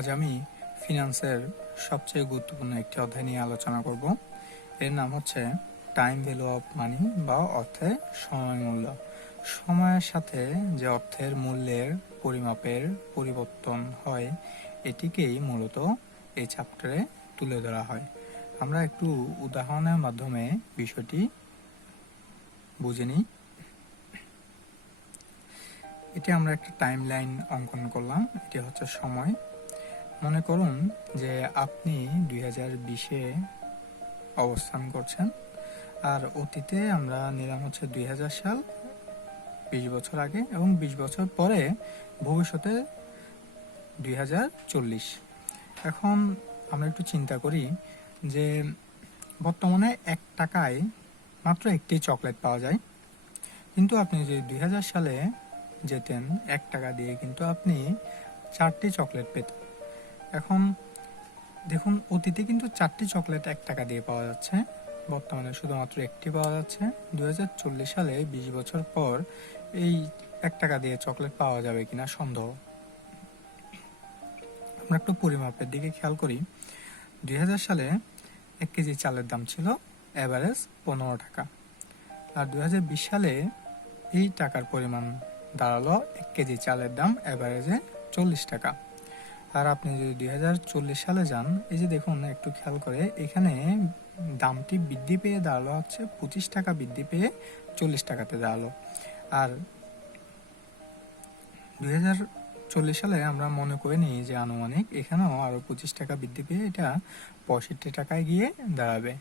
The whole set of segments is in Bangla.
আজ আমি ফিনান্সের সবচেয়ে গুরুত্বপূর্ণ একটি অধ্যায় নিয়ে আলোচনা করব। এর নাম হচ্ছে টাইম ভ্যালু অফ মানি বা অর্থের সময় মূল্য। সময়ের সাথে যে অর্থের মূল্যের পরিমাপের পরিবর্তন হয়, এটিকেই মূলত এই চ্যাপ্টারে তুলে ধরা হয়। আমরা একটু উদাহরণের মাধ্যমে বিষয়টি বুঝে নিই। এটি আমরা একটা টাইম লাইন অঙ্কন করলাম। এটি হচ্ছে সময়। মনে করুন যে আপনি 2020-এ অবস্থান করছেন, আর অতীতে আমরা নিলাম হচ্ছে 2000 সাল, 20 বছর আগে, এবং 20 বছর পরে ভবিষ্যতে 2040। এখন আমরা একটু চিন্তা করি যে বর্তমানে 1 টাকায় মাত্র একটি চকলেট পাওয়া যায়, কিন্তু আপনি যদি 2000 সালে যেতেন 1 টাকা দিয়ে, কিন্তু আপনি 4টি চকলেট পেতেন। এখন দেখুন, অতীতে কিন্তু 4টি চকলেট 1 টাকা দিয়ে পাওয়া যাচ্ছে, বর্তমানে শুধুমাত্র একটি পাওয়া যাচ্ছে। 2040 সালে 20 বছর পর এই 1 টাকা দিয়ে চকলেট পাওয়া যাবে কিনা সন্দেহ। আমরা একটু পরিমাপের দিকে খেয়াল করি। 2000 সালে 1 কেজি চালের দাম ছিল এভারেজ 15 টাকা, আর 2020 সালে এই টাকার পরিমাণ দাঁড়ালো 1 কেজি চালের দাম এভারেজে 40 টাকা। আর আপনি যদি 2040 সালে যান, এই যে দেখুন, একটু খেয়াল করে, এখানে দামটি বৃদ্ধি পেয়ে দাঁড়ালো হচ্ছে 25 টাকা, বৃদ্ধি পেয়ে 40 টাকাতে দাঁড়ালো। আর 2040 সালে আমরা মনে করে নিই যে আনুমানিক এখানেও আরও 25 টাকা বৃদ্ধি পেয়ে এটা 65 টাকায় গিয়ে দাঁড়াবে।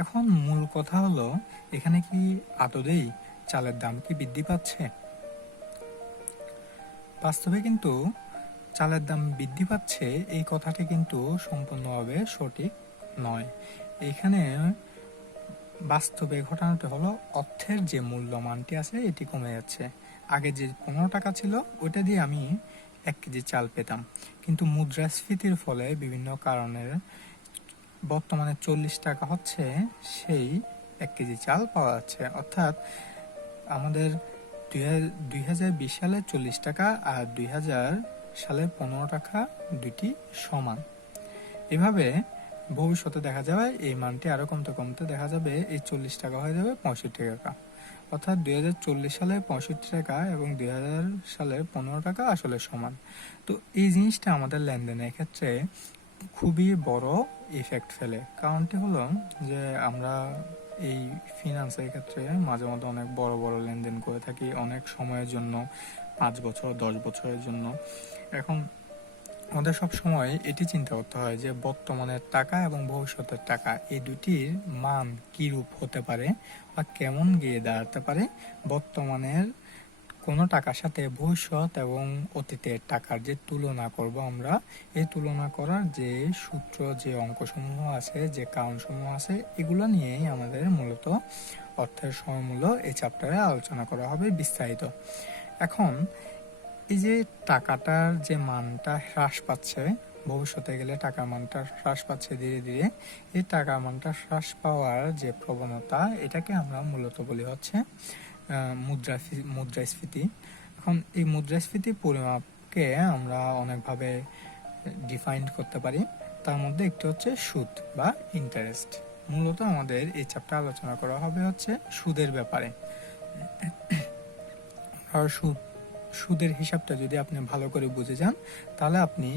এখন মূল কথা হলো, এখানে কি আদতেই চালের দাম কি বৃদ্ধি পাচ্ছে? বাস্তবে কিন্তু চালের দাম বৃদ্ধি পাচ্ছে এই কথাটি কিন্তু সম্পূর্ণভাবে সঠিক নয়। এখানে বাস্তবে ঘটনাটা হলো, অর্থের যে মূল্যমানটি আছে এটি কমে যাচ্ছে। আগে যে 15 টাকা ছিল, ওইটা দিয়ে আমি 1 কেজি চাল পেতাম, কিন্তু মুদ্রাস্ফীতির ফলে বিভিন্ন কারণের বর্তমানে 40 টাকা হচ্ছে সেই 1 কেজি চাল পাওয়া যাচ্ছে। অর্থাৎ আমাদের 2020 সালে 40 টাকা আর 2000 সালে 15 টাকা দুটি সমান। এভাবে ভবিষ্যতে দেখা যাবে এই মানটি আরো কমতে কমতে দেখা যাবে এই 40 টাকা হয়ে যাবে 65 টাকা। অর্থাৎ 2040 সালে 65 টাকা এবং 2000 সালে 15 টাকা আসলে সমান। তো এই জিনিসটা আমাদের লেনদেনের ক্ষেত্রে খুবই বড় ইফেক্ট ফেলে। কারণটি হলো যে আমরা এই ফিনান্সের ক্ষেত্রে মাঝে মধ্যে অনেক বড় বড় লেনদেন করে থাকি, অনেক সময়ের জন্য, 5 বছর 10 বছরের জন্য। এখন আমাদের সব সময় এটি চিন্তা করতে হয় যে বর্তমানের টাকা এবং ভবিষ্যতের টাকা, এই দুটির মান কী রূপ হতে পারে বা কেমন গিয়ে দাঁড়াতে পারে। বর্তমানের কোনো টাকার সাথে ভবিষ্যৎ এবং অতীতের টাকার যে তুলনা করব আমরা, এই তুলনা করার যে সূত্র, যে অঙ্কসমূহ আছে, যে কারণসমূহ আছে, এগুলো নিয়েই আমাদের মূলত অর্থের সময়মূল্য এই চ্যাপ্টারে আলোচনা করা হবে বিস্তারিত। এখন এই যে টাকাটার যে মানটা হ্রাস পাচ্ছে, ভবিষ্যতে গেলে টাকার মানটা হ্রাস পাচ্ছে ধীরে ধীরে, এই টাকার মানটা হ্রাস পাওয়ার যে প্রবণতা, এটাকে আমরা মূলত বলি হচ্ছে মুদ্রাস্ফীতি। এখন এই মুদ্রাস্ফীতি পরিমাপকে আমরা অনেকভাবে ডিফাইন করতে পারি। তার মধ্যে একটি হচ্ছে সুদ বা ইন্টারেস্ট। মূলত আমাদের এই চ্যাপ্টার আলোচনা করা হবে হচ্ছে সুদের ব্যাপারে। আর সুদের হিসাবটা যদি আপনি ভালো করে বুঝে যান, তাহলে আপনি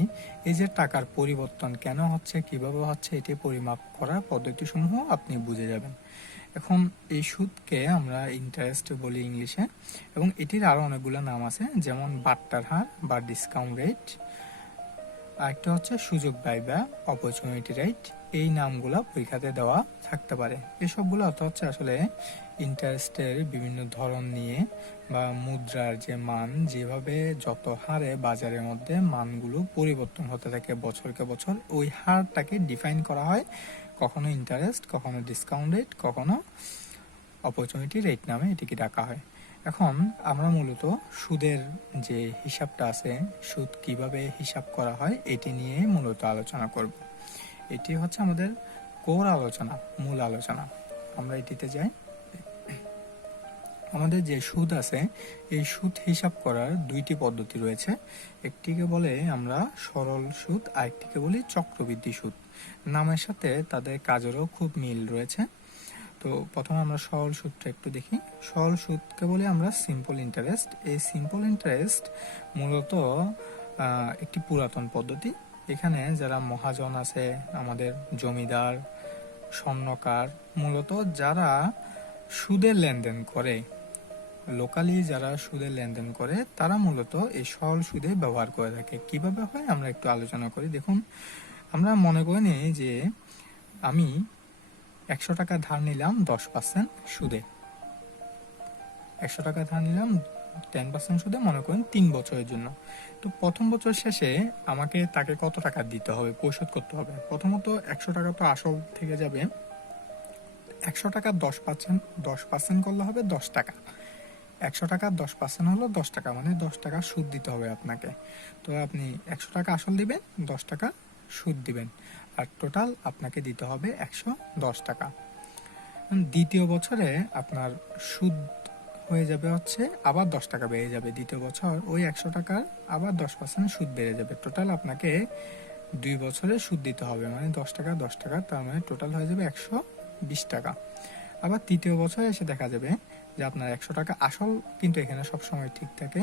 এই যে টাকার পরিবর্তন কেন হচ্ছে, কিভাবে হচ্ছে, এটি পরিমাপ করার পদ্ধতিসমূহ আপনি বুঝে যাবেন। এখন এই সুদকে আমরা ইন্টারেস্ট বলি ইংলিশে, এবং এটির আরও অনেকগুলো নাম আছে, যেমন বাট্টার হার বা ডিসকাউন্ট রেট, আরেকটা হচ্ছে সুযোগ ব্যয় বা অপরচুনিটি রেট। এই নামগুলো পরীক্ষাতে দেওয়া থাকতে পারে। এসবগুলো অর্থ হচ্ছে আসলে ইন্টারেস্টের বিভিন্ন ধরন নিয়ে, বা মুদ্রার যে মান, যেভাবে যত হারে বাজারের মধ্যে মানগুলো পরিবর্তন হতে থাকে বছরকে বছর, ওই হারটাকে ডিফাইন করা হয় কখনো ইন্টারেস্ট, কখনো ডিসকাউন্ট রেট, কখনো অপরচুনিটি রেট নামে এটিকে ডাকা হয়। এখন আমরা মূলত সুদের যে হিসাবটা আছে, সুদ কিভাবে হিসাব করা হয়, এটি নিয়ে মূলত আলোচনা করব। এটি হচ্ছে আমাদের কোর আলোচনা, মূল আলোচনা। আমরা এটিতে যাই। আমাদের যে সুদ আছে এই সুদ হিসাব করার দুইটি পদ্ধতি রয়েছে। একটিকে বলে আমরা সরল সুদ, আরেকটিকে বলি চক্রবৃদ্ধি সুদ। নামের সাথে তাদের কাজেরও খুব মিল রয়েছে। তো প্রথমে আমরা সরল সুদটা একটু দেখি। সরল সুদকে বলি আমরা সিম্পল ইন্টারেস্ট। এই সিম্পল ইন্টারেস্ট মূলত একটি পুরাতন পদ্ধতি। এখানে যারা মহাজন আছে, আমাদের জমিদার, স্বর্ণকার, মূলত যারা সুদের লেনদেন করে, লোকালি যারা সুদের লেনদেন করে, তারা মূলত এই সরল সুদে ব্যবহার করে থাকে। কিভাবে হয় আমরা একটু আলোচনা করি। দেখুন, আমরা মনে করে নিই যে আমি 100 টাকা ধার নিলাম 10% সুদে। 100 টাকা ধার নিলাম 10% সুদে, মনে করেন 3 বছরের জন্য। তো প্রথম বছর শেষে আমাকে তাকে কত টাকা দিতে হবে, পরিশোধ করতে হবে। প্রথমত 100 টাকা তো আসল থেকে যাবে। 100 টাকা 10% করলে হবে 10 টাকা। 100 টাকা 10% হলো 10 টাকা, মানে 10 টাকা সুদ দিতে হবে আপনাকে। তো আপনি 100 টাকা আসল দিবেন, 10 টাকা সুদ দিবেন, আর টোটাল আপনাকে দিতে হবে 110 টাকা। দ্বিতীয় বছরে আপনার সুদ হয়ে যাবে হচ্ছে আবার 10 টাকা বেড়ে যাবে। দ্বিতীয় বছর ওই 100 টাকার আবার 10% সুদ বেড়ে যাবে। টোটাল আপনাকে 2 বছরে সুদ দিতে হবে, মানে 10 টাকা 10 টাকা, তার মানে টোটাল হয়ে যাবে 120 টাকা। আবার তৃতীয় বছরে এসে দেখা যাবে যে আপনার 100 টাকা আসল কিন্তু এখানে সবসময় ঠিক থাকে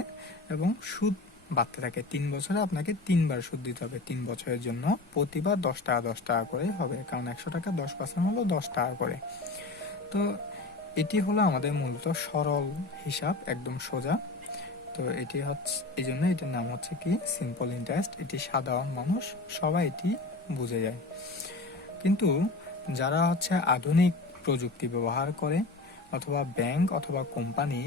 এবং সুদ বাড়তে থাকে। 3 বছরে আপনাকে 3বার সুদ দিতে হবে 3 বছরের জন্য। প্রতিবার 10 টাকা 10 টাকা করে হবে, কারণ 100 টাকা 10% হলো 10 টাকা করে। তো এটি হলো আমাদের মূলত সরল হিসাব, একদম সোজা। তো এটি হচ্ছে, এই জন্য এটির নাম হচ্ছে কি সিম্পল ইন্টারেস্ট। এটি সাধারণ মানুষ সবাই এটি বুঝে যায়। কিন্তু যারা হচ্ছে আধুনিক প্রযুক্তি ব্যবহার করে, অথবা ব্যাংক অথবা কোম্পানি,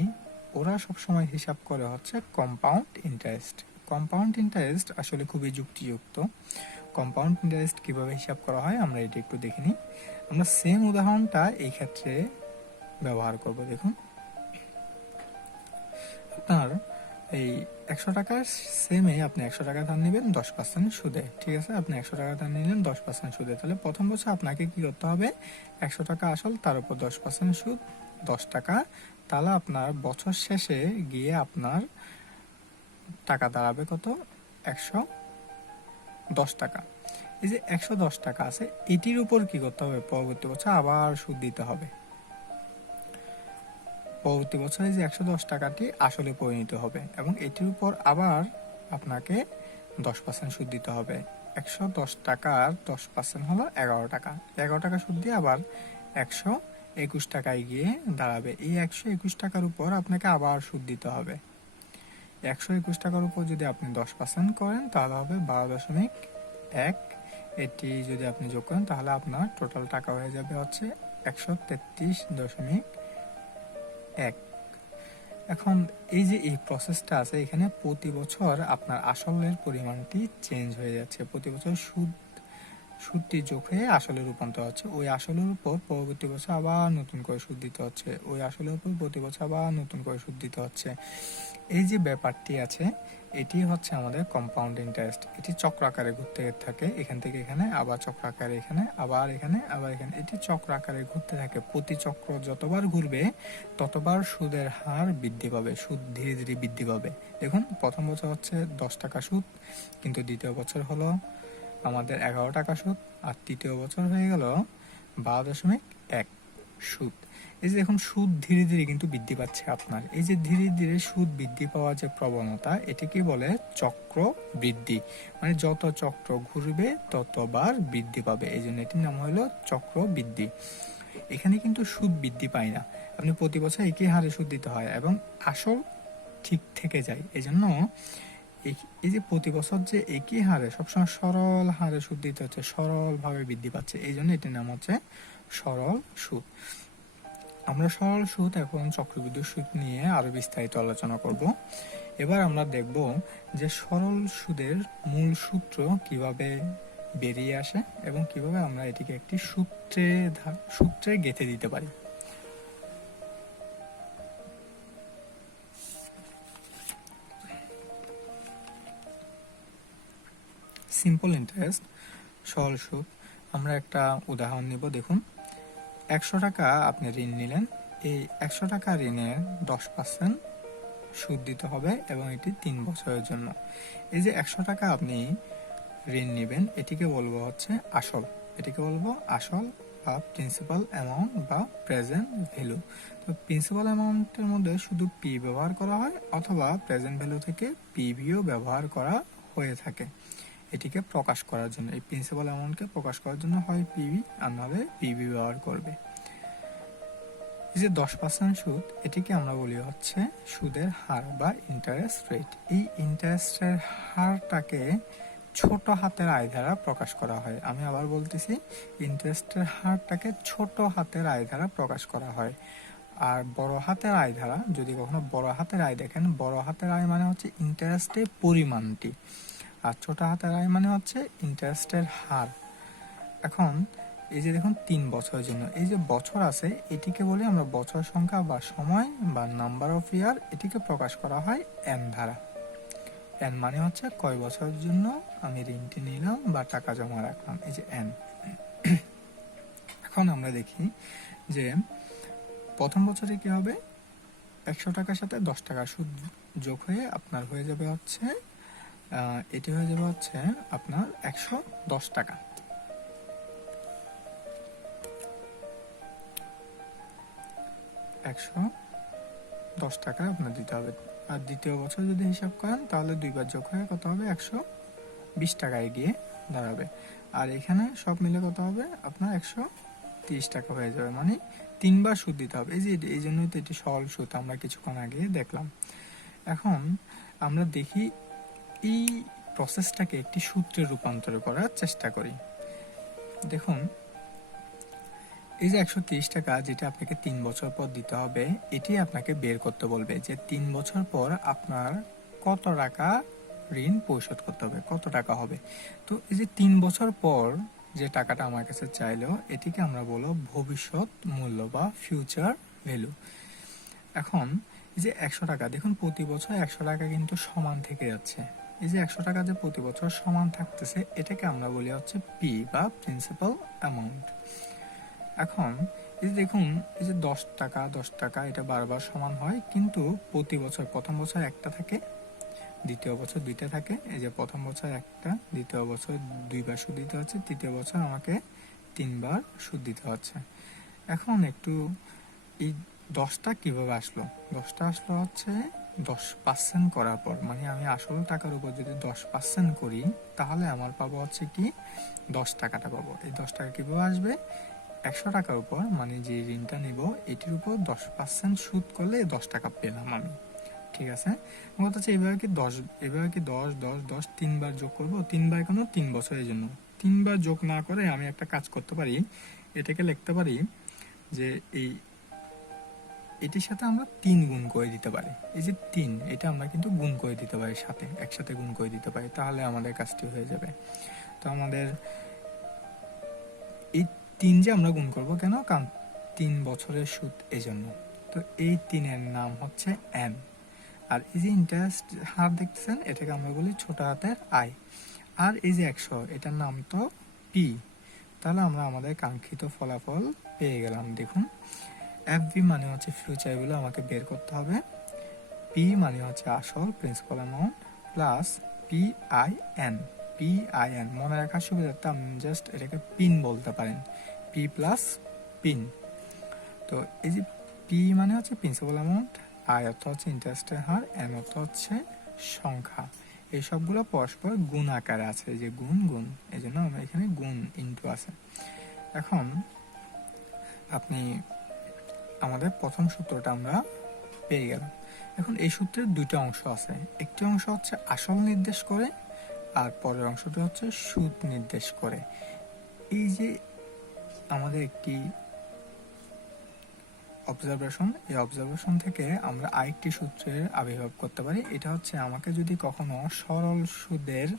ওরা সবসময় হিসাব করে হচ্ছে কম্পাউন্ড ইন্টারেস্ট। কম্পাউন্ড ইন্টারেস্ট আসলে খুবই যুক্তিযুক্ত। কম্পাউন্ড ইন্টারেস্ট কিভাবে হিসাব করা হয় আমরা এটি একটু দেখে নিই। আমরা সেম উদাহরণটা এই ক্ষেত্রে ব্যবহার করব। দেখুন, আপনার এই 100 টাকার সেমে আপনি 100 টাকা ধার নেবেন 10% সুদে, ঠিক আছে? আপনি 100 টাকা ধার নিলেন 10% সুদে। তাহলে প্রথম বছর আপনাকে কি করতে হবে? 100 টাকা আসল, তার উপর 10% সুদ, 10 টাকা। তাহলে আপনার বছর শেষে গিয়ে আপনার টাকা দাঁড়াবে কত? 110 টাকা। এই যে 110 টাকা আছে, এটির উপর কি করতে হবে? পরবর্তী বছর আবার সুদ দিতে হবে। পরবর্তী বছরে যে 110 টাকাটি আসলে পরিণত হবে এবং এটির উপর আবার আপনাকে 10% সুদ দিতে হবে। 110 টাকার 10% হলো 11 টাকা। 11 টাকা সুদ দিয়ে আবার 121 টাকায় গিয়ে দাঁড়াবে। এই 121 টাকার উপর আপনাকে আবার সুদ দিতে হবে। 121 টাকার উপর যদি আপনি 10% করেন তাহলে হবে 12.1। এটি যদি আপনি যোগ করেন তাহলে আপনার টোটাল টাকা হয়ে যাবে হচ্ছে 133.1। এখন এই যে এই প্রসেসটা আছে, এখানে প্রতি বছর আপনার আসলের পরিমাণটি চেঞ্জ হয়ে যাচ্ছে। প্রতি বছর সুদটি যোগ হয়ে আসলে রূপান্তর হচ্ছে। ওই আসলের উপর পরবর্তী বছর আবার নতুন করে সুদ দিতে হচ্ছে। ওই আসলের উপর প্রতি বছর আবার নতুন করে সুদ দিতে হচ্ছে। এই যে ব্যাপারটি আছে, এটি হচ্ছে আমাদের কম্পাউন্ড ইন্টারেস্ট। এটি চক্র আকারে ঘুরতে থাকে, এখান থেকে এখানে, আবার চক্র আকারে এখানে, আবার এখানে, আবার এখানে। এটি চক্র আকারে ঘুরতে থাকে। প্রতি চক্র যতবার ঘুরবে ততবার সুদের হার বৃদ্ধি পাবে, সুদ ধীরে ধীরে বৃদ্ধি পাবে। দেখুন, প্রথম বছর হচ্ছে 10 টাকা সুদ, কিন্তু দ্বিতীয় বছর হলো আমাদের 11 টাকা সুদ, আর তৃতীয় বছর হয়ে গেল 12.1 সুদ। এই যে এখন সুদ ধীরে ধীরে কিন্তু বৃদ্ধি পাচ্ছে আপনার। এই যে ধীরে ধীরে সুদ বৃদ্ধি পাওয়ার যে প্রবণতা, এটাকে বলে চক্র বৃদ্ধি। মানে যত চক্র ঘুরবে ততবার বৃদ্ধি পাবে, এই জন্য এটির নাম হলো চক্র বৃদ্ধি। এখানে কিন্তু সুদ বৃদ্ধি পায় না, আপনি প্রতি বছর একই হারে সুদ দিতে হয় এবং আসল ঠিক থেকে যায়। এই জন্য এই যে প্রতি বছর যে একই হারে সবসময় সরল হারে সুদ দিতে হচ্ছে, সরল ভাবে বৃদ্ধি পাচ্ছে, এই জন্য এটির নাম হচ্ছে সরল সুদ। আমরা সরল সুদ এখন চক্রবৃদ্ধি সুদ নিয়ে আরো বিস্তারিত আলোচনা করব। এবার আমরা দেখব যে সরল সুদের মূল সূত্র কিভাবে বেরিয়ে আসে এবং কিভাবে আমরা এটিকে একটি সূত্রে গেঁথে দিতে পারি। সিম্পল ইন্টারেস্ট, সরল সুদ। আমরা একটা উদাহরণ নিব। দেখুন, 100 টাকা আপনি ঋণ নিলেন, এই 100 টাকা ঋণের 10% সুদ দিতে হবে এবং এটি 3 বছরের জন্য। এই যে 100 টাকা আপনি ঋণ নেবেন, এটিকে বলবো হচ্ছে আসল। এটিকে বলবো আসল বা প্রিন্সিপাল অ্যামাউন্ট বা প্রেজেন্ট ভ্যালু। তো প্রিন্সিপাল অ্যামাউন্টের মধ্যে শুধু পি ব্যবহার করা হয়, অথবা প্রেজেন্ট ভ্যালু থেকে পিভিও ব্যবহার করা হয়ে থাকে এটিকে প্রকাশ করার জন্য। এই প্রিন্সিপাল অ্যামাউন্টকে প্রকাশ করার জন্য হয় পিভি আর নাহলে পিভি ব্যবহার করবে। এই যে 10% সুদ, এটিকে আমরা বলি হচ্ছে সুদের হার বা ইন্টারেস্ট রেট। এই ইন্টারেস্টের হারটাকে ছোট হাতের আই দ্বারা প্রকাশ করা হয়। আমি আবার বলতেছি, ইন্টারেস্টের হারটাকে ছোট হাতের আই দ্বারা প্রকাশ করা হয়। আর বড় হাতের আই দ্বারা, যদি কখনো বড় হাতের আই দেখেন, বড় হাতের আই মানে হচ্ছে ইন্টারেস্টের পরিমাণটি, আর ছোট হাতের আই মানে হচ্ছে ইন্টারেস্টের হার। এখন এই যে দেখুন 3 বছরের জন্য, এই যে বছর আছে, এটিকে বলি আমরা বছর সংখ্যা বা সময় বা নাম্বার অফ ইয়ার। এটিকে প্রকাশ করা হয় এন দ্বারা। এন মানে হচ্ছে কয় বছরের জন্য আমি ঋণটি নিলাম বা টাকা জমা রাখলাম, এই যে এন। এখন আমরা দেখি যে প্রথম বছরে কি হবে, 100 টাকার সাথে 10 টাকা সুদ যোগ হয়ে আপনার হয়ে যাবে হচ্ছে এটি হয়ে যাবে হচ্ছে আপনার 110 টাকা। 110 টাকা আপনার দিতে হবে। আর দ্বিতীয় বছর যদি হিসাব করেন, তাহলে 2 বার যোগ হয়ে কত হবে, 120 টাকায় গিয়ে দাঁড়াবে। আর এখানে সব মিলে কত হবে, আপনার 130 টাকা হয়ে যাবে, মানে 3 বার সুদ দিতে হবে। এই যে এই জন্যই তো এটি সরল সুদ, আমরা কিছুক্ষণ আগে দেখলাম। এখন আমরা দেখি এই প্রসেসটাকে একটি সূত্রে রূপান্তর করার চেষ্টা করি। দেখুন, এই যে 130 টাকা যেটা আপনাকে 3 বছর পর দিতে হবে, এটি আপনাকে বের করতে বলবে যে 3 বছর পর আপনার কত টাকা ঋণ পরিশোধ করতে হবে, কত টাকা হবে। তো এই যে 3 বছর পর যে টাকাটা আমার কাছে চাইলো, এটিকে আমরা বলবো ভবিষ্যৎ মূল্য বা ফিউচার ভ্যালু। এখন এই যে 100 টাকা, দেখুন প্রতি বছর 100 টাকা কিন্তু সমান থেকে যাচ্ছে। এই যে 100 টাকা যে প্রতি বছর সমান থাকতেছে, এটাকে আমরা বলি হচ্ছে পি বা প্রিন্সিপাল অ্যামাউন্ট। এখন এই যে দেখুন, এই যে 10 টাকা 10 টাকা এটা বারবার সমান হয়, কিন্তু প্রতি বছর প্রথম বছর একটা থাকে, দ্বিতীয় বছর 2টা থাকে। এই যে প্রথম বছর একটা, দ্বিতীয় বছর 2 বার সুদ দিতে হচ্ছে, তৃতীয় বছর আমাকে 3 বার সুদ দিতে হচ্ছে। এখন একটু এই 10টা কিভাবে আসলো, 10টা আসলো হচ্ছে 10% করার পর, মানে আমি আসল টাকার উপর যদি 10% করি, তাহলে আমার পাবো হচ্ছে কি 10 টাকাটা পাবো। এই 10 টাকা কিভাবে আসবে, 100 টাকার উপর, মানে যে ঋণটা নিব এটির উপর 10% সুদ করলে 10 টাকা পেলাম আমি। ঠিক আছে, কথা হচ্ছে এভাবে কি 10 10 10 10 3 বার যোগ করব। 3 বার কেন, 3 বছরের জন্য। 3 বার যোগ না করে আমি একটা কাজ করতে পারি, এটাকে লিখতে পারি যে এটির সাথে আমরা 3 গুণ করে দিতে পারি। এই যে 3, এটা আমরা কিন্তু গুণ করে দিতে পারি, সাথে একসাথে গুণ করে দিতে পারি, তাহলে আমাদের কাজটি হয়ে যাবে। তো আমাদের এই 3 যে আমরা গুণ করব কেন, কারণ 3 বছরের সুদ, এই জন্য। তো এই 3-এর নাম হচ্ছে এন। আর এই যে ইন্টারেস্ট হার দেখতেছেন, এটাকে আমরা বলি ছোট হাতের আই। আর এই যে 100, এটার নাম তো পি। তাহলে আমরা আমাদের কাঙ্ক্ষিত ফলাফল পেয়ে গেলাম। দেখুন, এফভি মানে হচ্ছে ফিউচার ভ্যালু, আমাকে বের করতে হবে। পি মানে হচ্ছে আসল principal amount, plus PIN। PIN মনে রাখার সুবিধার্থে আপনি জাস্ট এটাকে পিন বলতে পারেন, পি প্লাস পিন। তো এই যে পি মানে হচ্ছে প্রিন্সিপাল অ্যামাউন্ট, আই অর্থ হচ্ছে ইন্টারেস্টের হার, এন অর্থ হচ্ছে সংখ্যা। এই সবগুলো পরস্পর গুণ আকারে আছে, এই যে গুণ গুণ, এই জন্য আমরা এখানে গুণ ইনটু আছে। এখন আপনি আমাদের প্রথম সূত্রটা আমরা পেয়ে গেলাম। এখন এই সূত্রের 2টা অংশ আছে, একটি অংশ হচ্ছে আসল নির্দেশ করে, আর পরের অংশটা হচ্ছে সুদ নির্দেশ করে। এই যে আমাদের একটি অবজারভেশন, এই অবজারভেশন থেকে আমরা আরেকটি সূত্রের আবির্ভাব করতে পারি। এটা হচ্ছে, আমাকে যদি কখনো সরল সুদের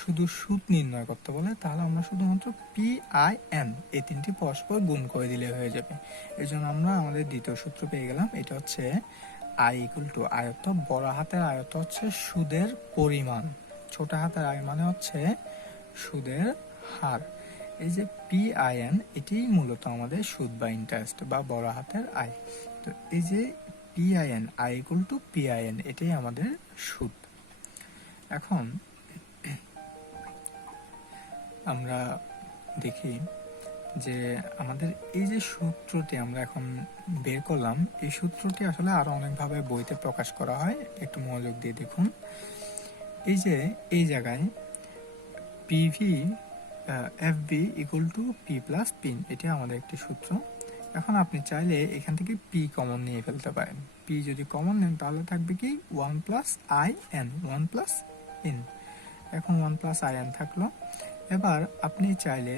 শুধু সুদ নির্ণয় করতে বলে, তাহলে আমরা শুধুমাত্র PIN এই 3টি পরস্পর গুণ করে দিলে হয়ে যাবে। এই জন্য আমরা আমাদের দ্বিতীয় সূত্র পেয়ে গেলাম। এটা হচ্ছে আই ইকুয়াল টু, আয়ত্ত বড় হাতের আয়ত্ত হচ্ছে সুদের পরিমাণ, ছোট হাতের আয় মানে হচ্ছে সুদের হার। এই যে PIN, এটি মূলত আমাদের সুদ বা ইন্টারেস্ট বা বড় হাতের আয়। তো এই যে PIN, I equal to PIN, এটাই আমাদের সুদ। এখন আমরা দেখি যে আমাদের এই যে সূত্রটি আমরা এখন বের করলাম, এই সূত্রটি আসলে আরো অনেকভাবে বইতে প্রকাশ করা হয়, একটু মনোযোগ দিয়ে দেখুন। এই যে এই জায়গায় PV FB equal to P plus pin, এটা আমাদের একটি সূত্র। এখন আপনি চাইলে এখান থেকে পি কমন নিয়ে ফেলতে পারেন। পি যদি কমন নেন তাহলে থাকবে কি 1 plus I N, 1 plus N. এখন 1 প্লাস আই এন থাকলো। এবার আপনি চাইলে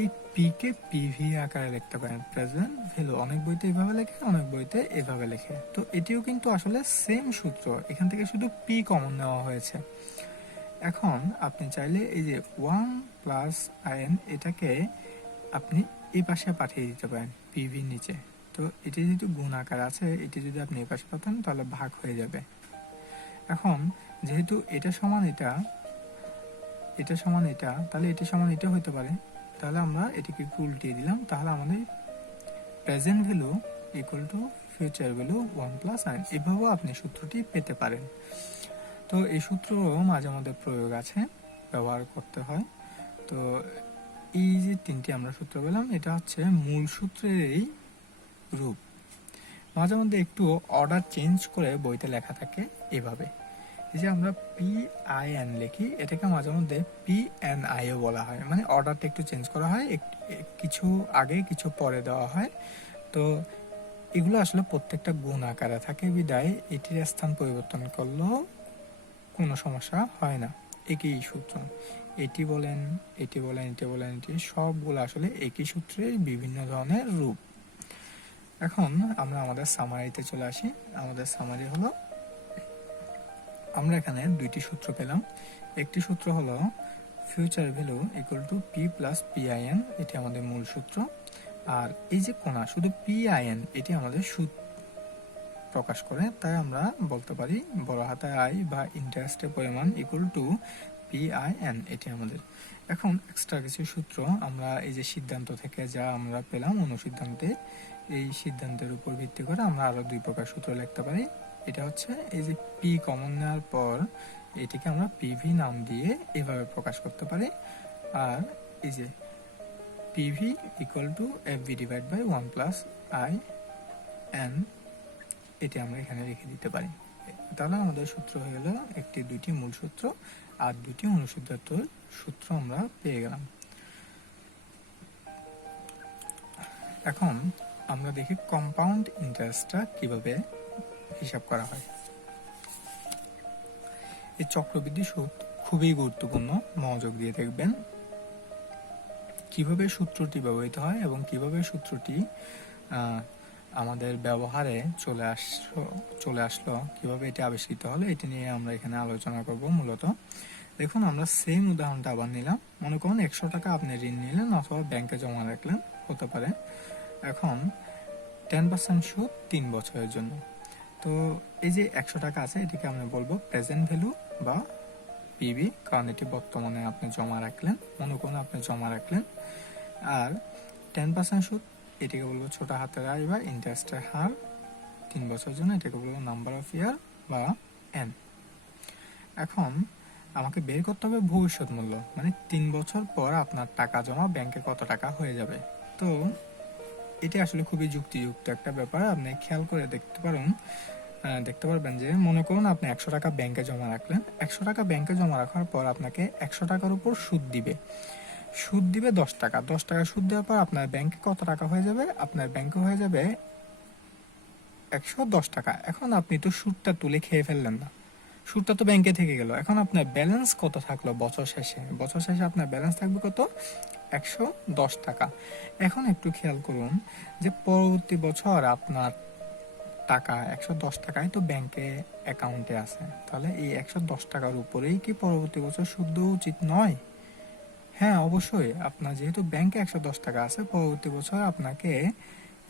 এই পি কে পিভি আকারে লিখতে পারেন, প্রেজেন্ট ভ্যালু। অনেক বইতে এভাবে লেখে, অনেক বইতে এভাবে লেখে। তো এটিও কিন্তু আসলে সেম সূত্র, এখান থেকে শুধু পি কমন নেওয়া হয়েছে। এখন আপনি চাইলে এই যে 1 প্লাস আইএন, এটাকে আপনি এই পাশে পাঠিয়ে দিতে পারেন পিভি নিচে। তো এটি যেহেতু গুণ আকার আছে, এটি যদি আপনি এই পাশে পাঠান তাহলে ভাগ হয়ে যাবে। এখন যেহেতু এটা সমান এটা, এটা সমান এটা, তাহলে এটা সমান এটা হতে পারে। তাহলে আমরা এটিকে উল্টিয়ে দিলাম, তাহলে আমাদের present value equal two future value 1 plus in. এভাবেও আপনি সূত্রটি পেতে পারেন। তো এই সূত্র মাঝে মধ্যে প্রয়োগ আছে, ব্যবহার করতে হয়। তো এই যে তিনটি আমরা সূত্র পেলাম, এটা হচ্ছে মূল সূত্রের এই রূপ। মাঝে মধ্যে একটু অর্ডার চেঞ্জ করে বইতে লেখা থাকে এভাবে। এই যে আমরা পি আই এন লিখি, এটাকে মাঝে মধ্যে পি এন আই ও বলা হয়, মানে অর্ডারটা একটু চেঞ্জ করা হয়, কিছু আগে কিছু পরে দেওয়া হয়। তো এগুলো আসলে প্রত্যেকটা গুণ আকারে থাকে বিদায় এটির স্থান পরিবর্তন করলেও কোনো সমস্যা হয় না। একই সূত্র, এটি বলেন, এটি বলেন, এটি বলেন, এটি সবগুলো আসলে একই সূত্রের বিভিন্ন ধরনের রূপ। এখন আমরা আমাদের সামারিতে চলে আসি। আমাদের সামারি হলো, আমরা এখানে দুইটি সূত্র পেলাম। একটি সূত্র হলো future value equal to P plus PIN, এটি আমাদের মূল সূত্র। আর এই যে কোণা, শুধু পিআইএন, এটি আমাদের সুদ প্রকাশ করে। তাই আমরা বলতে পারি বড় হাতায় আই বা ইন্টারেস্টের পরিমাণ ইকুয়াল টু পিআইএন, এটি আমাদের। এখন এক্সট্রা কিছু সূত্র আমরা এই যে সিদ্ধান্ত থেকে যা আমরা পেলাম অনুসিদ্ধান্তে, এই সিদ্ধান্তের উপর ভিত্তি করে আমরা আরো দুই প্রকার সূত্র লিখতে পারি। এটা হচ্ছে এই যে পি কমন নেওয়ার পর এটিকে আমরা পিভি নাম দিয়ে এভাবে প্রকাশ করতে পারি। আর এই যে PV equal to FV divide by 1 plus I N, এটি আমরা এখানে রেখে দিতে পারি। তাহলে আমাদের সূত্র হয়ে গেল একটি, দুইটি মূল সূত্র আর দুটি অনুসিদ্ধান্ত সূত্র আমরা পেয়ে গেলাম। এখন আমরা দেখি কম্পাউন্ড ইন্টারেস্টটা কিভাবে হিসাব করা হয়। এই চক্রবৃদ্ধি সুদ খুবই গুরুত্বপূর্ণ, মনোযোগ দিয়ে দেখবেন কিভাবে সূত্রটি ব্যবহৃত হয় এবং কিভাবে সূত্রটি আমাদের ব্যবহারে চলে আসলো, কিভাবে এটি আবিষ্কৃত হলো, এটি নিয়ে আমরা এখানে আলোচনা করব মূলত। দেখুন, আমরা সেম উদাহরণটা আবার নিলাম। মনে করুন 100 টাকা আপনি ঋণ নিলেন অথবা ব্যাংকে জমা রাখলেন, হতে পারে। এখন 10% সুদ 3 বছরের জন্য। তো এই যে 100 টাকা আছে, এটিকে আমরা বলবো প্রেজেন্ট ভ্যালু বা পিবি, কারণ এটি বর্তমানে আপনি জমা রাখলেন, মনে করুন আপনি জমা রাখলেন। আর 10% সুদ, এটাকে বলবো ছোট হাতের আই বা ইন্টারেস্টের হার 3 বছরের জন্য, এটাকে বলবো নাম্বার অফ ইয়ার বা এন। এখন আমাকে বের করতে হবে ভবিষ্যৎ মূল্য, মানে 3 বছর পর আপনার টাকা জমা ব্যাংকে কত টাকা হয়ে যাবে। তো এটি আসলে খুবই যুক্তিযুক্ত একটা ব্যাপার। আপনি খেয়াল করে দেখতে পারবেন যে মনে করুন আপনি 100 টাকা ব্যাংকে জমা রাখলেন। 100 টাকা ব্যাংকে জমা রাখার পর আপনাকে 100 টাকার উপর সুদ দিবে 10 টাকা। 10 টাকা সুদ দেওয়ার পর আপনার ব্যাংকে কত টাকা হয়ে যাবে? আপনার ব্যাংকে হয়ে যাবে 110 টাকা। এখন আপনি তো সুদটা তুলে খেয়ে ফেললেন না, সুদটা তো ব্যাংকে থেকে গেল। এখন আপনার ব্যালেন্স কত থাকলো বছর শেষে? বছর শেষে আপনার ব্যালেন্স থাকবে কত? 110 টাকা। এখন একটু খেয়াল করুন যে পরবর্তী বছর আপনার টাকা 110 টাকায় তো ব্যাংকে অ্যাকাউন্টে আছে, তাহলে এই 110 টাকার উপরেই কি পরবর্তী বছর সুদ দেওয়া উচিত নয়? হ্যাঁ, অবশ্যই। আপনার যেহেতু ব্যাংকে 110 টাকা আছে, পরবর্তী বছর আপনাকে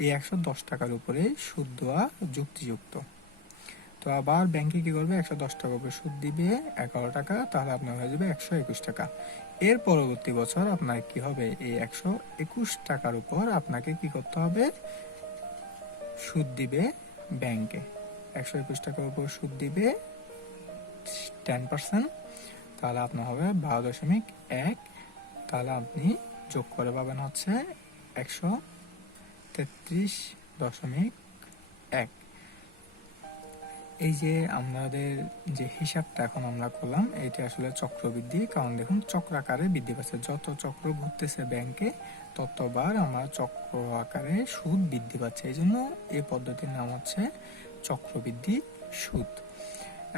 এই 110 টাকার উপরে সুদ দেওয়া যুক্তিযুক্ত। তো আবার ব্যাংকে কি করবে? 110 টাকার উপরে সুদ দিবে 11 টাকা, তাহলে আপনার হয়ে যাবে 121 টাকা। এর পরবর্তী বছর আপনার কি হবে? এই 121 টাকার উপর আপনাকে কি করতে হবে? সুদ দিবে ব্যাংকে, 121 টাকার উপর সুদ দিবে 10%, তাহলে আপনার হবে 12.1। তাহলে আপনি যোগ করে পাবেন হচ্ছে 133.1। এই যে আমাদের যে হিসাবটা এখন আমরা করলাম, এটা আসলে চক্রবৃদ্ধি, কারণ দেখুন চক্র আকারে বৃদ্ধি পাচ্ছে, যত চক্র ঘুরতেছে ব্যাংকে ততবার আমার চক্র আকারে সুদ বৃদ্ধি পাচ্ছে, এই জন্য এই পদ্ধতির নাম হচ্ছে চক্রবৃদ্ধি সুদ।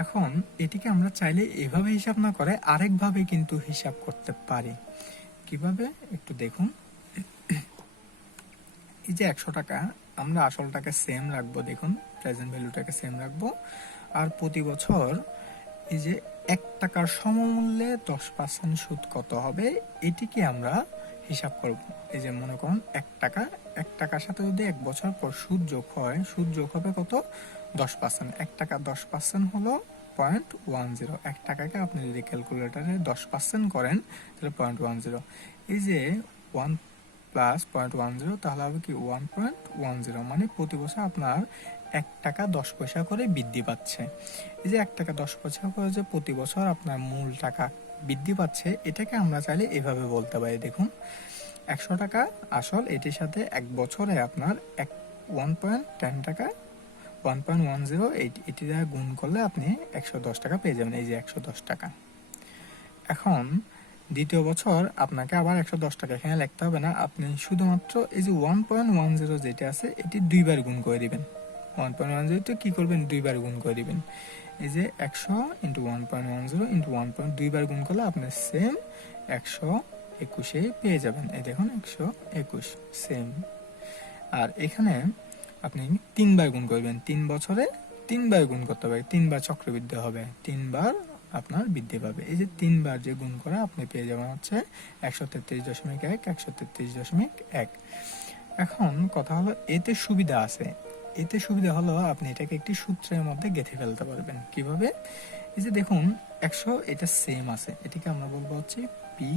এখন এটিকে আমরা চাইলে এভাবে হিসাব না করে আরেকভাবে কিন্তু হিসাব করতে পারি। কিভাবে একটু দেখুন। এই যে 100 টাকা, আমরা আসলটাকে সেম রাখবো, দেখুন প্রেজেন্ট ভ্যালুটাকে সেম রাখবো, আর প্রতি বছর এই যে 1 টাকার সমমূল্যে 10% সুদ কত হবে এটিকে আমরা হিসাব করব। এই যে মনে করুন 1 টাকার সাথে যদি 1 বছর পর সুদ যোগ হয়, সুদ যোগ হবে কত? 10%। 1 টাকা 10% হলো 0.10। 1 টাকাকে আপনি যদি ক্যালকুলেটরে 10% করেন তাহলে 0.10। এই যে 1 প্লাস 0.10 তাহলে হবে কি 1.10, মানে প্রতি বছর আপনার 1 টাকা 10 পয়সা করে বৃদ্ধি পাচ্ছে। এই যে 1 টাকা 10 পয়সা করে যে প্রতি বছর আপনার মূল টাকা বৃদ্ধি পাচ্ছে, এটাকে আমরা চাইলে এভাবে বলতে পারি। দেখুন 100 টাকা আসল, এটির সাথে 1 বছরে আপনার 1.10 টাকা 1.10 এটি দ্বারা গুণ করলে আপনি 110 টাকা পেয়ে যাবেন। এই যে 110 টাকা। এখন দ্বিতীয় বছর আপনাকে আবার 110 টাকা এখানে লিখতে হবে না, আপনি শুধুমাত্র এই যে 1.10 যেটা আছে এটি 2 বার গুণ করে দিবেন। 1.10 তে কি করবেন? 2 বার গুণ করে দিবেন। এই যে 100 ইন্টু 1.10 ইন্টু 1.2 বার গুণ করলে আপনি সেম 121 পেয়ে যাবেন। এই দেখুন 121 সেম। আর এখানে আপনি 3 বার গুণ করবেন, 3 বছরে 3 বার গুণ করতে হবে, 3 বার চক্রবৃদ্ধি হবে, 3 বার আপনার বৃদ্ধি পাবে। এই যে 3 বার যে গুণ করা আপনি পেয়ে যাবেন হচ্ছে 133.1 133.1। এখন কথা হলো এতে সুবিধা আছে, এতে সুবিধা হলো আপনি এটাকে একটি সূত্রের মধ্যে গেঁথে ফেলতে পারবেন। কিভাবে? এই যে দেখুন 100 এটা সেম আছে, এটাকে আমরা বলবো হচ্ছে পি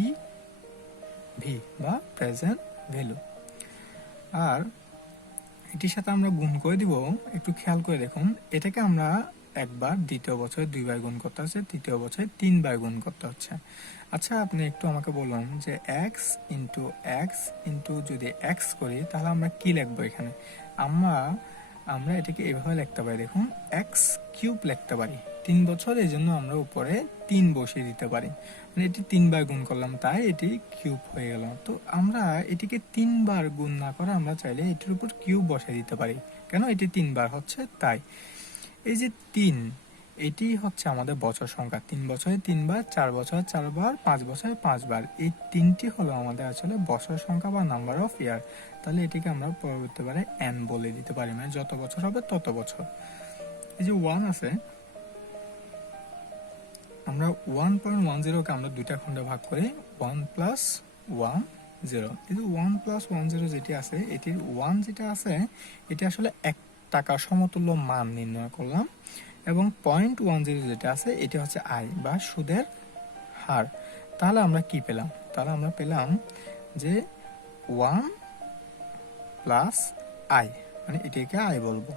ভি বা প্রেজেন্ট ভ্যালু, আর এটির সাথে আমরা গুণ করে দিব। একটু খেয়াল করে দেখুন, এটাকে আমরা একবার, দ্বিতীয় বছরে 2 বার গুণ করতে হচ্ছে, তৃতীয় বছরে 3 বার গুণ করতে হচ্ছে। আচ্ছা আপনি একটু আমাকে বলুন যে x ইন্টু এক্স ইন্টু যদি x করি তাহলে আমরা কি লিখবো এখানে? আমরা এটাকে এভাবে লিখতে পারি, দেখুন x কিউব লিখতে পারি। 3 বছর, এই জন্য আমরা উপরে 3 বসিয়ে দিতে পারি, মানে এটি 3 বার গুণ করলাম তাই এটি কিউব হয়ে গেল। তো আমরা এটিকে 3 বার গুণ না করে আমরা চাইলে এটির উপর কিউব বসিয়ে দিতে পারি, কেন? এটি 3 বার হচ্ছে তাই। এই যে 3, এটি হচ্ছে আমাদের বছর সংখ্যা, 3 বছরে 3 বার, 4 বছরে 4 বার, 5 বছরে 5 বার, এই 3টি হলো আমাদের আসলে বছর সংখ্যা বা নাম্বার অফ ইয়ার। তাহলে এটিকে আমরা পরবর্তীবারে n বলে দিতে পারি, মানে যত বছর হবে তত বছর। এই যে 1 আছে, আমরা 1.10 কে আমরা দুইটা খণ্ডে ভাগ করি, 1 প্লাস 1 0। এই যে 1 প্লাস 1 0 যেটি আছে, এটির 1 যেটা আছে এটি আসলে 1 টাকা সমতুল্য মান নির্ণয় করলাম, এবং 0.10 যেটা আছে এটি হচ্ছে আয় বা সুদের হার। তাহলে আমরা কি পেলাম? তাহলে আমরা পেলাম যে 1 প্লাস আই, মানে এটিকে আই বলবো,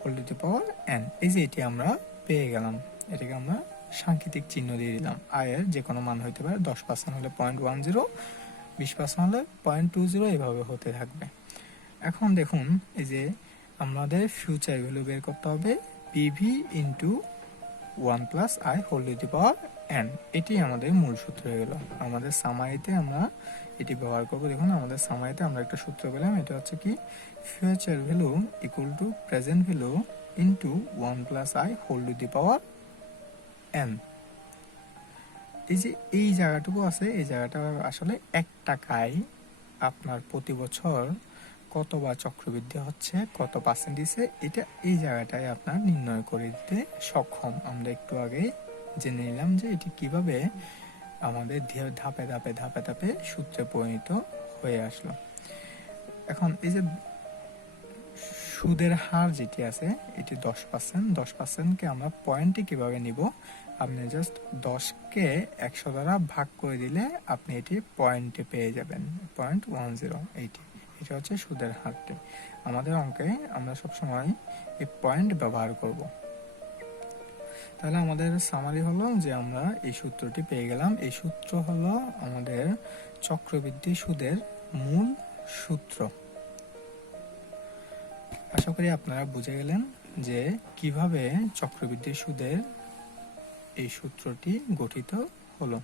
whole to the power n। এই যে এটি আমরা পেয়ে গেলাম, এটাকে আমরা সাংকেতিক চিহ্ন দিয়ে দিলাম। আয়ের যে কোনো মান হইতে পারে, 10% হলে 0.10, 20% হলে 0.20, এভাবে হতে থাকবে। এখন দেখুন এই যে আমাদের ফিউচার ভ্যালু বের করতে হবে, PV into 1 plus I whole to the power n। এটি আমাদের মূল সূত্র হয়ে গেল। আমাদের সামারিতে আমরা এটি ব্যবহার করব। দেখুন আমাদের সামারিতে আমরা একটা সূত্র পেলাম, এটা হচ্ছে কি, future value equal to present value into 1 plus I whole to the power n। এই যে এই জায়গাটুকু আছে, এই জায়গাটা আসলে 1 টাকায় আপনার প্রতি বছর কতবার চক্রবৃদ্ধি হচ্ছে, কত পার্সেন্টেজে, এটা এই জায়গাটায় আপনার নির্ণয় করে দিতে সক্ষম। আমরা একটু আগে জেনে নিলাম যে এটি কিভাবে আমাদের ধাপে ধাপে ধাপে ধাপে সূত্রে পরিণত হয়ে আসলো। এখন এই যে সুদের হার যেটি আছে এটি 10%, 10%কে আমরা পয়েন্টে কিভাবে নিব? আপনি জাস্ট 10কে 100 দ্বারা ভাগ করে দিলে আপনি এটি পয়েন্টে পেয়ে যাবেন, 0.10 এইটি। এটা হচ্ছে সুদের হারটি। আমাদের অঙ্কে আমরা সবসময় এই পয়েন্ট ব্যবহার করব। তাহলে আমাদের সামারি হলো যে আমরা এই সূত্রটি পেয়ে গেলাম। এই সূত্র হলো আমাদের চক্রবৃদ্ধি সুদের মূল সূত্র। আশা করি আপনারা বুঝে গেলেন যে কিভাবে চক্রবৃদ্ধি সুদের এই সূত্রটি গঠিত হলো।